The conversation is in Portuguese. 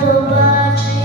do banho.